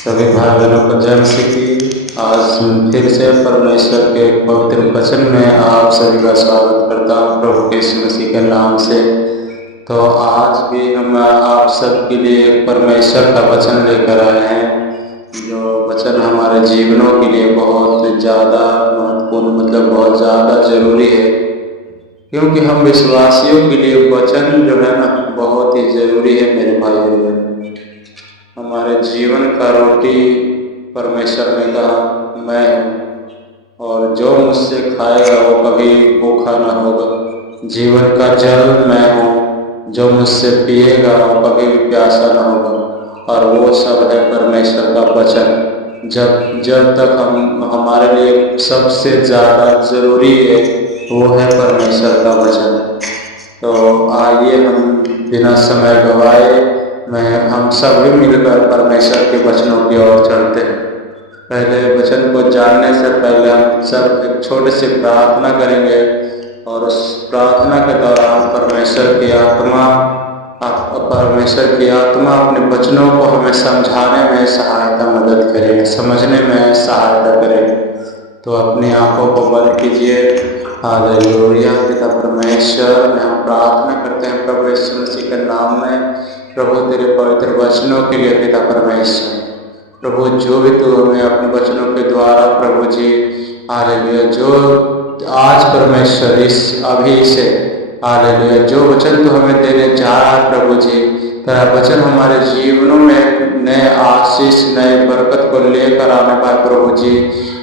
सभी भाई बहनों को जय मसीह की। आज फिर से परमेश्वर के एक पवित्र वचन में आप सभी का स्वागत करता हूँ प्रभु के यीशु मसीह के नाम से। तो आज भी हम आप सब के लिए एक परमेश्वर का वचन लेकर आए हैं, जो वचन हमारे जीवनों के लिए बहुत ज़्यादा महत्वपूर्ण बहुत ज़्यादा ज़रूरी है, क्योंकि हम विश्वासियों के लिए वचन जो है ना बहुत ही ज़रूरी है। मेरे भाई और बहन, हमारे जीवन का रोटी परमेश्वर ने कहा मैं हूँ, और जो मुझसे खाएगा वो कभी भूखा न होगा। जीवन का जल मैं हूँ, जो मुझसे पिएगा वो कभी भी प्यासा न होगा। और वो सब है परमेश्वर का वचन। जब तक हमारे लिए सबसे ज़्यादा ज़रूरी है वो है परमेश्वर का वचन। तो आइए हम बिना समय गवाए हम सब भी मिलकर परमेश्वर के वचनों की ओर चलते हैं। पहले वचन को जानने से पहले हम सब एक छोटी सी प्रार्थना करेंगे, और उस प्रार्थना के दौरान परमेश्वर की आत्मा अपने वचनों को हमें समझाने में सहायता मदद करेगी, समझने में सहायता करेगी। तो अपनी आंखों को बंद कीजिए। हालेलुया। पिता परमेश्वर, हम प्रार्थना करते हैं प्रभु यीशु मसीह के नाम में, प्रभु तेरे पवित्र वचनों के लिए। पिता परमेश्वर, प्रभु जो भी तू हमें अपने वचनों के द्वारा प्रभु जी हालेलुया, जो आज परमेश्वर इस अभी से हालेलुया जो वचन तू हमें देने जा रहा है प्रभु जी, तेरा वचन हमारे जीवनों में नए आशीष नए बरकत को लेकर आने पाए प्रभु जी।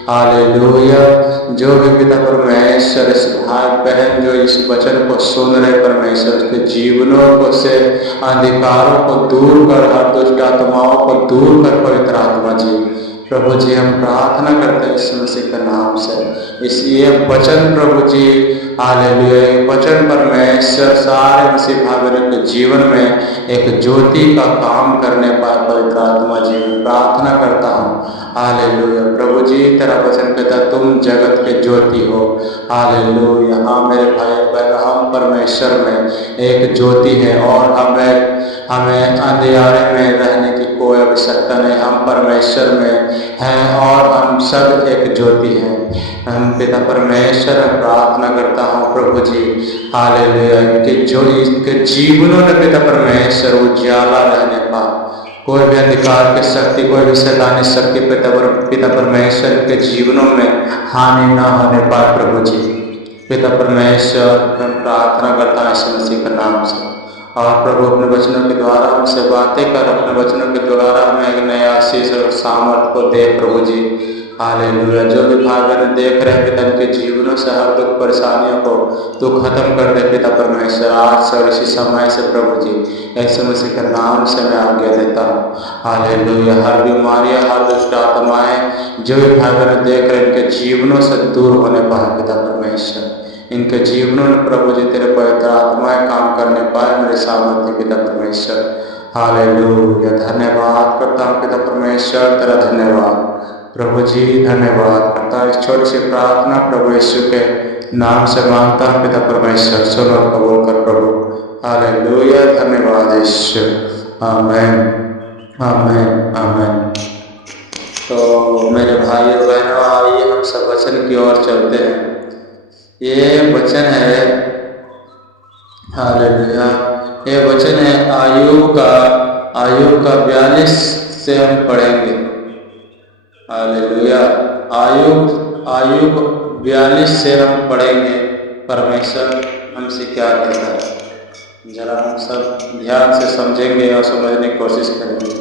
हालेलुया। जो भी पिता परमेश्वर इस भाई बहन जो इस वचन को सुन रहे परमेश्वर, उसके जीवनों को से अधिकारों को दूर कर, हर दुष्ट आत्माओं को दूर कर पवित्र आत्मा जी। प्रभु जी हम प्रार्थना करते हैं यीशु मसीह के नाम से, इसलिए वचन प्रभु जी हालेलुया वचन परमेश्वर सारे मसीह भाइयों के जीवन में एक ज्योति का काम करने पाए पवित्र आत्मा जी। प्रार्थना करता हूँ हालेलुया। प्रभु जी तेरा वचन कहता तुम जगत के ज्योति हो। हालेलुया। हाँ मेरे भाई बहन, हम परमेश्वर में एक ज्योति है, और हमें अंधेरे में रहने की कोई आवश्यकता नहीं। हम परमेश्वर में हैं और हम सब एक ज्योति हैं। हम पिता परमेश्वर में प्रार्थना करता हूँ प्रभु जी हालेलुया कि जो इसके जीवनों में पिता परमेश्वर उजाला रहने पाए, कोई भी अधिकार की शक्ति, कोई भी शैतानी शक्ति पिता परमेश्वर के जीवनों में हानि ना होने पाए प्रभु जी। पिता परमेश्वर मैं प्रार्थना करता हूँ यीशु मसीह के नाम से, और प्रभु अपने वचनों के द्वारा हमसे बातें कर, अपने वचनों के द्वारा हमें एक नया आशीष और सामर्थ को दे प्रभु जी। हालेलुया। जो भी भाई बहन देख रहे हैं पिता के जीवनों से हर दुख परेशानियों को तो खत्म कर दे पिता परमेश्वर आज से और इसी समय से प्रभु जी। यीशु मसीह के नाम से मैं आज्ञा देता हूँ। हालेलुया। हर बीमारियाँ, हर दुष्ट आत्माएं जो भी भाई बहन देख रहे हैं इनके जीवनों से दूर होने पाए पिता परमेश्वर। इनके जीवनों में प्रभु जी तेरे पवित्र आत्माएं काम करने पाए मेरे सामर्थ्य पिता परमेश्वर। हालेलुया। धन्यवाद करता हूँ पिता परमेश्वर, तेरा धन्यवाद प्रभु जी, धन्यवाद करता हूँ। इस छोटी सी प्रार्थना प्रभु यीशु के नाम से मांगता हूँ पिता परमेश्वर, सुन और कबूल कर प्रभु। हालेलुया। धन्यवाद यीशु। आमीन आमीन आमीन। तो मेरे भाई और बहनों, आइए हम सब वचन की ओर चलते हैं। ये वचन है हालेलुया, ये वचन है आयुब का 42 से हम पढ़ेंगे। हालेलुया। आयुब 42 से हम पढ़ेंगे परमेश्वर हमसे क्या कहता है। जरा हम सब ध्यान से समझेंगे और समझने की कोशिश करेंगे।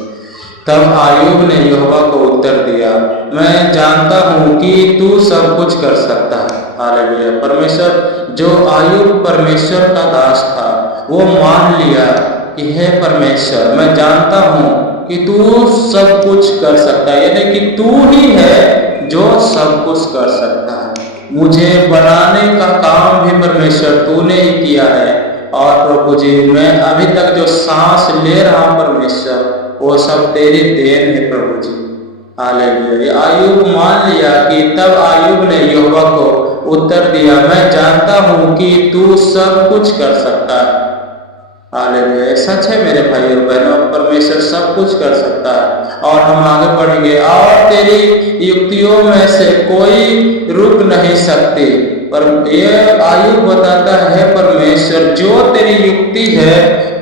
तब आयुब ने यहोवा को उत्तर दिया, मैं जानता हूँ कि तू सब कुछ कर सकता है। हालेलुया। परमेश्वर, जो आयुब परमेश्वर का दास था, वो मान लिया कि हे परमेश्वर, मैं जानता हूँ कि तू सब कुछ कर सकता है, यानी कि तू ही है जो सब कुछ कर सकता है। मुझे बनाने का काम भी परमेश्वर तूने ही किया है, और प्रभु जी मैं अभी तक जो सांस ले रहा हूँ परमेश्वर, वो सब तेरी देन है प्रभु जी। हालेलुया। आयुब मान लिया कि तब आयुब ने यहोवा को उत्तर दिया, मैं जानता हूँ कि तू सब कुछ कर सकता है। हालेलुया। सच है मेरे भाई और बहनों, परमेश्वर सब कुछ कर सकता है, और हम आगे पढ़ेंगे। और तेरी युक्तियों में से कोई रुक नहीं सकती। पर ये आयुब बताता है परमेश्वर जो तेरी युक्ति है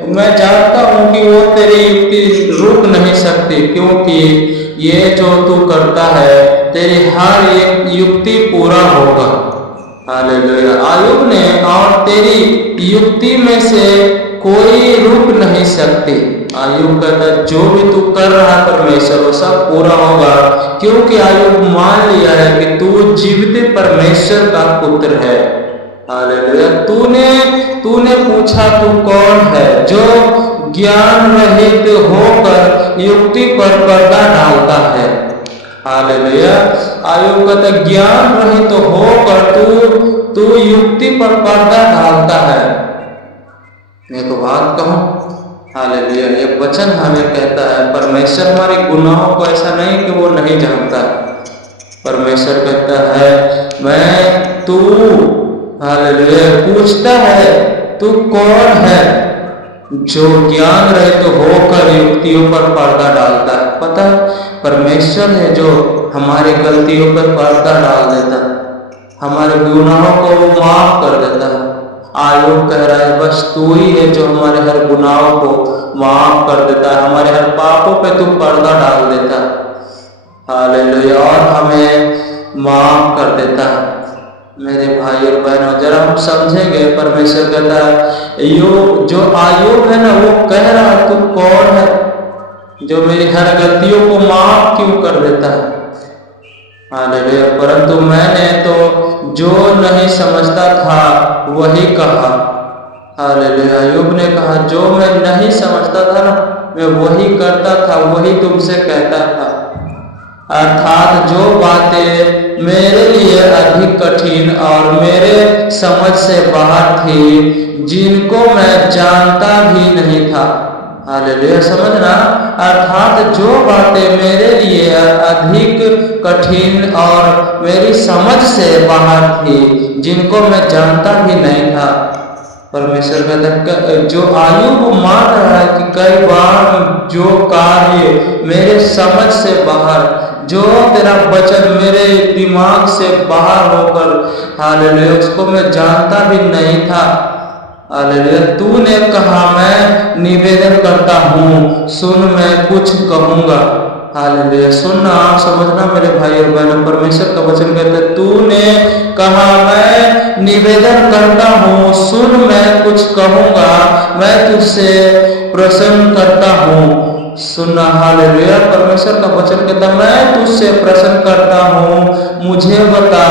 मैं जानता हूं कि वो तेरी युक्ति रुक नहीं सकती, क्योंकि ये जो तू करता है तेरी हर एक युक्ति पूरा होगा। हालेलुया। आयुब ने और तेरी युक्ति में से कोई रुक नहीं सकती। आयुब कहता जो भी तू कर रहा परमेश्वर वो सब पूरा होगा, क्योंकि आयुब मान लिया है कि तू जीवित परमेश्वर का पुत्र है। हालेलुया। तूने पूछा तू कौन है जो ज्ञान रहित होकर युक्ति पर पर्दा डालता है। हालेलुया। आयुब कहता ज्ञान रहित होकर तू युक्ति पर पर्दा डालता है। मैं तो बात कहूं, हालेलुया, ये वचन हमें कहता है परमेश्वर हमारे गुनाहों को ऐसा नहीं कि वो नहीं जानता। परमेश्वर कहता है तू हालेलुया पूछता है तू कौन है जो ज्ञान रहित होकर युक्तियों पर पर्दा डालता है। पता परमेश्वर है जो हमारी गलतियों पर पर्दा डाल देता है, हमारे गुनाहों को वो माफ कर देता है। आयुब कह रहा है बस तू ही है जो हमारे हर गुनाहों को माफ कर देता है, हमारे हर पापों पे तू पर्दा डाल देता है। हालेलुया। और हमें माफ कर देता है। मेरे भाई और बहनों जरा हम समझेंगे परमेश्वर कहता है जो आयुब है ना वो कह रहा है तू कौन है जो मेरी हर गलतियों को माफ क्यों कर देता है। हालेलुया। परंतु मैंने तो जो नहीं समझता था वही कहा। हालेलुया। आयुब ने कहा जो मैं नहीं समझता था ना मैं वही करता था, वही तुमसे कहता था। अर्थात जो बातें मेरे लिए अधिक कठिन और मेरे समझ से बाहर थी, जिनको मैं जानता भी नहीं था। हालेलुया। समझना, अर्थात जो बातें मेरे लिए अधिक कठिन और मेरी समझ से बाहर थी, जिनको मैं जानता भी नहीं था। परमेश्वर कहता जो आयुब मान रहा है कि कई बार जो कार्य मेरे समझ से बाहर, जो तेरा वचन मेरे दिमाग से बाहर होकर हालेलुया उसको मैं जानता भी नहीं था। हालेलुया। तूने कहा मैं निवेदन करता हूँ, सुन मैं कुछ कहूँगा। हालेलुया। सुनना, आप समझना मेरे भाई और बहनों, परमेश्वर का वचन कहता है तूने कहा मैं निवेदन करता हूँ, सुन मैं कुछ कहूँगा, मैं तुझसे प्रसन्न करता हूँ। सुनना, हालेलुया। परमेश्वर का वचन कहता मैं तुझसे प्रसन्न करता हूँ, मुझे बता,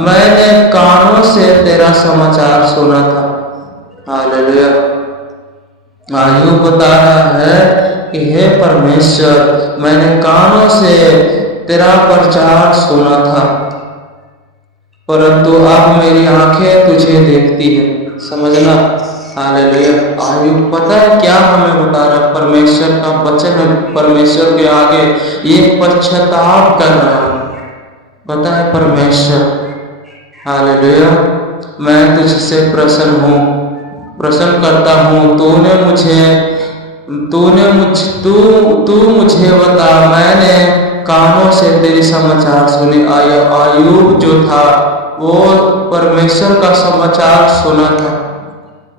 मैंने कानों से तेरा समाचार सुना था। हालेलुया। आयुब बता रहा है कि हे परमेश्वर मैंने कानों से तेरा प्रचार सुना था, परंतु अब मेरी आंखें तुझे देखती है। समझना। हालेलुया। आयुब पता है क्या हमें बता रहा है, परमेश्वर का वचन है, परमेश्वर के आगे ये पश्चाताप कर रहा है। पता है परमेश्वर, हालेलुया, मैं तुझसे प्रसन्न हूँ, प्रसन्न करता हूँ। तू मुझे बता, मैंने कानों से तेरी समाचार सुने। आयुब जो था वो परमेश्वर का समाचार सुना था।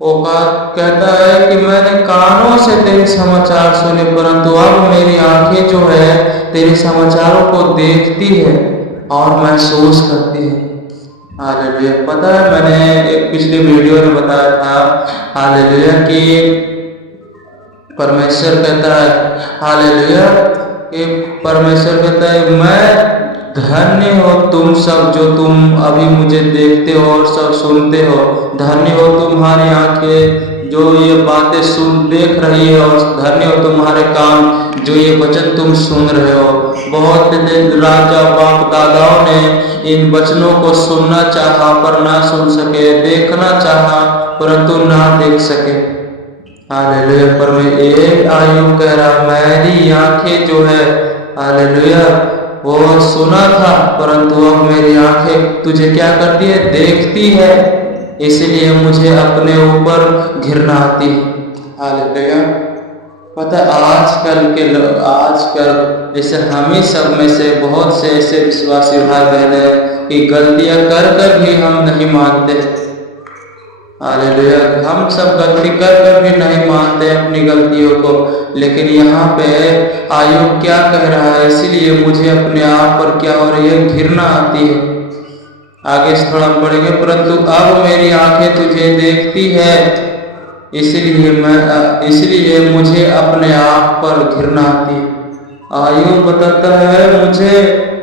वो कहता है कि मैंने कानों से तेरे समाचार सुने, परंतु अब मेरी आंखें जो है तेरे समाचारों को देखती है और महसूस करती है। हालेलुया। पता है मैंने एक पिछले वीडियो में बताया था हालेलुया कि परमेश्वर कहता है हालेलुया कि परमेश्वर कहता है मैं धन्य हो तुम सब जो तुम अभी मुझे देखते हो और सब सुनते हो। धन्य हो तुम्हारी आंखें जो ये बातें देख रही है, और धन्य हो तुम्हारे कान जो ये वचन तुम सुन रहे हो। बहुत दिन राजा बाप दादाओं ने इन वचनों को सुनना चाहा पर ना सुन सके, देखना चाहा परंतु ना देख सके। हालेलुया। पर मैं एक आयुब कह रहा मेरी आंखें जो है हालेलुया वो सुना था, परंतु अब मेरी आंखें तुझे क्या करती है, देखती है, इसलिए मुझे अपने ऊपर घृणा आती है। हालेलुया। पता है आजकल के लोग, आजकल जैसे हम ही सब में से बहुत से ऐसे विश्वासी भाई बहन हैं कि गलतियां कर कर भी हम नहीं मानते। हालेलुया। हम सब गलती कर कर भी नहीं मानते अपनी गलतियों को, लेकिन यहाँ पे आयोग क्या कह रहा है, इसीलिए मुझे अपने आप पर क्या हो रही है, घृणा आती है। आगे से थोड़ा पढ़ेंगे, परंतु अब मेरी आंखें तुझे देखती है, इसलिए मुझे अपने आप पर घृणा आती है। आयु बताता है मुझे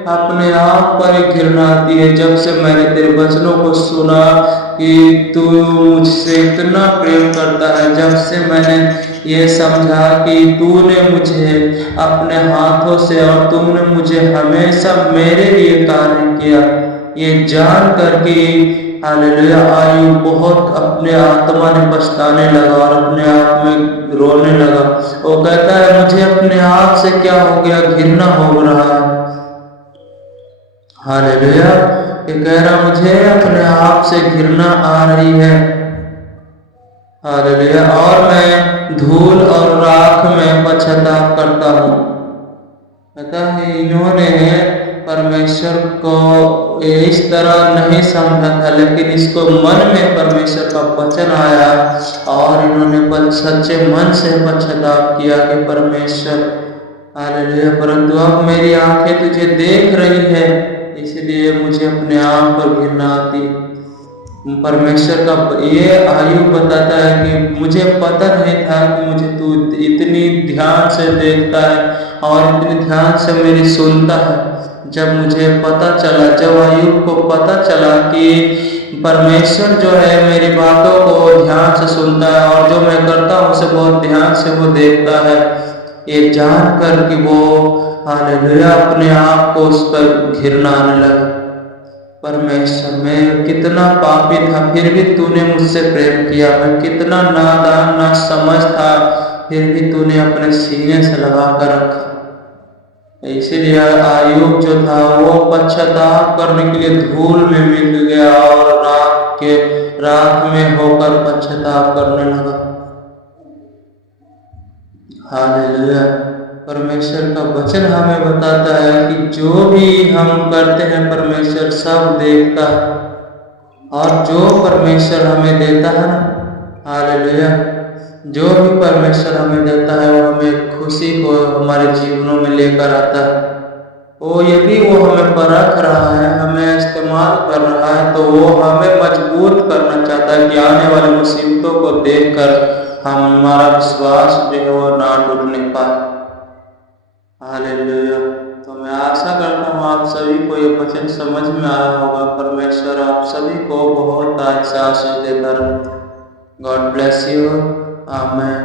अपने आप पर घृणा आती है, जब से मैंने तेरे वचनों को सुना कि तू मुझसे इतना प्रेम करता है, जब से मैंने ये समझा कि तूने मुझे अपने हाथों से और तुमने मुझे हमेशा मेरे लिए कार्य किया, ये जान कर कि हालेलुया आयु बहुत अपने आत्मा ने पछताने लगा और अपने आप में रोने लगा। वो कहता है मुझे अपने आप से क्या हो गया, घृणा हो रहा है। हालेलुया। ये कह रहा मुझे अपने आप से घृणा आ रही है। हालेलुया। और मैं धूल और राख में पश्चाताप करता हूँ। कहता है इन्होंने परमेश्वर को इस तरह नहीं समझा था, लेकिन इसको मन में परमेश्वर का वचन आया और इन्होंने सच्चे मन से पश्चाताप किया कि परमेश्वर हालेलुया। परंतु अब मेरी आंखें तुझे देख रही है, इसलिए मुझे अपने आप पर घृणा आती। परमेश्वर का ये आयु बताता है कि मुझे पता नहीं था कि मुझे तू इतनी ध्यान से देखता है और इतनी ध्यान से मेरी सुनता है। जब मुझे पता चला, जब आयु को पता चला कि परमेश्वर जो है मेरी बातों को ध्यान से सुनता है और जो मैं करता हूँ उसे बहुत ध्यान से वो देखता है, ये जान कर कि वो हालेलुया अपने आप को उस पर घृणा आने लगा। परमेश्वर मैं कितना पापी था, फिर भी तूने मुझसे प्रेम किया। मैं कितना नादान ना समझ था, फिर भी तूने अपने सीने से लगा कर रखा। इसीलिए आयुब जो था वो पश्चाताप करने के लिए धूल में मिल गया और राख में होकर पश्चाताप करने लगा। हालेलुया। परमेश्वर का वचन हमें बताता है कि जो भी हम करते हैं परमेश्वर सब देखता है, और जो परमेश्वर हमें देता है ना, हालेलुया, जो भी परमेश्वर हमें देता है वो हमें खुशी को हमारे जीवनों में लेकर आता है। वो यदि वो हमें परख रहा है, हमें इस्तेमाल कर रहा है, तो वो हमें मजबूत करना चाहता है कि आने वाली मुसीबतों को देखकर हमारा विश्वास जो है वो ना टूटने पाए। हालेलुया। तो मैं आशा करता हूँ आप सभी को ये वचन समझ में आया होगा। परमेश्वर आप सभी को बहुत अच्छा आशीष देता रहे। God bless you. आमीन।